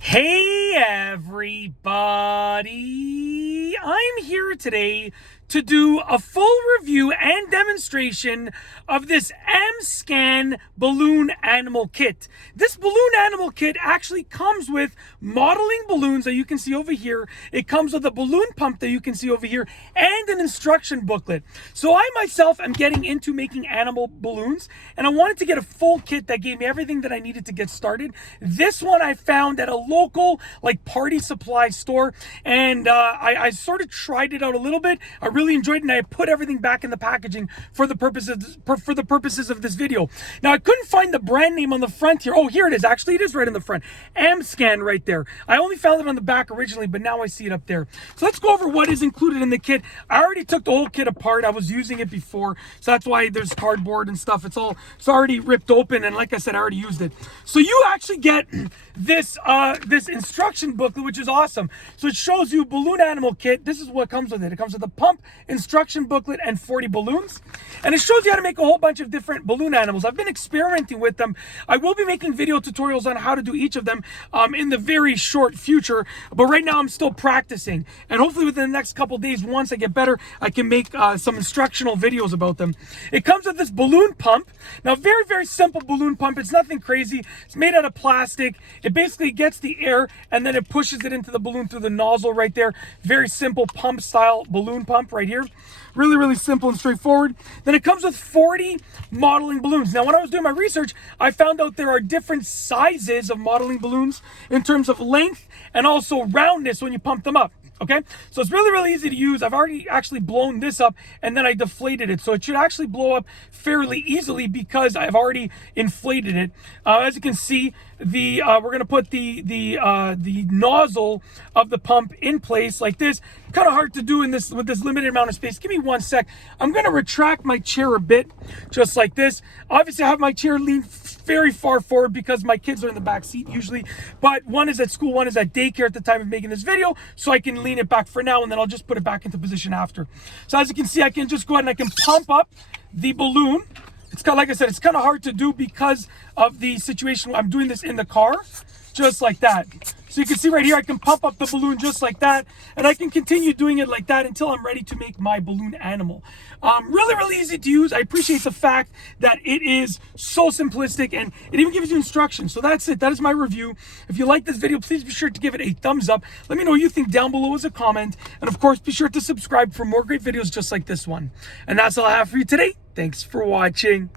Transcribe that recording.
Hey everybody, I'm here today to do a full review and demonstration of this Amscan balloon animal kit. This balloon animal kit actually comes with modeling balloons that you can see over here. It comes with a balloon pump that you can see over here and an instruction booklet. So I myself am getting into making animal balloons, and I wanted to get a full kit that gave me everything that I needed to get started. This one I found at a local party supply store, and I sort of tried it out a little bit. I really enjoyed it, and I put everything back in the packaging for the purposes of this video. Now I couldn't find the brand name on the front here. Oh, here it is. Actually, it is right in the front. Amscan right there. I only found it on the back originally, but now I see it up there. So let's go over what is included in the kit. I already took the whole kit apart. I was using it before, so that's why there's cardboard and stuff. It's already ripped open, and like I said, I already used it. So you actually get this instruction booklet, which is awesome. So it shows you balloon animal kit. This is what comes with it. It comes with a pump, instruction booklet, and 40 balloons. And it shows you how to make a whole bunch of different balloon animals. I've been experimenting with them. I will be making video tutorials on how to do each of them in the very short future. But right now I'm still practicing. And hopefully within the next couple days, once I get better, I can make some instructional videos about them. It comes with this balloon pump. Now, very, very simple balloon pump. It's nothing crazy. It's made out of plastic. It basically gets the air and then it pushes it into the balloon through the nozzle right there. Very simple pump style balloon pump right here. Really, really simple and straightforward. Then it comes with 40 modeling balloons. Now, when I was doing my research, I found out there are different sizes of modeling balloons in terms of length and also roundness when you pump them up. Okay, so it's really, really easy to use. I've already actually blown this up and then I deflated it. So it should actually blow up fairly easily because I've already inflated it. As you can see, we're going to put the nozzle of the pump in place like this. Kind of hard to do with this limited amount of space. Give me one sec. I'm going to retract my chair a bit, just like this. Obviously, I have my chair leaned very far forward because my kids are in the back seat usually, but one is at school, one is at daycare at the time of making this video, so I can lean it back for now and then I'll just put it back into position after. So as you can see, I can just go ahead and I can pump up the balloon. It's kind of, like I said, it's kind of hard to do because of the situation. I'm doing this in the car, just like that. So you can see right here, I can pump up the balloon just like that, and I can continue doing it like that until I'm ready to make my balloon animal. Really, really easy to use. I appreciate the fact that it is so simplistic, and it even gives you instructions. So that's it. That is my review. If you like this video, please be sure to give it a thumbs up. Let me know what you think down below as a comment. And of course, be sure to subscribe for more great videos just like this one. And that's all I have for you today. Thanks for watching.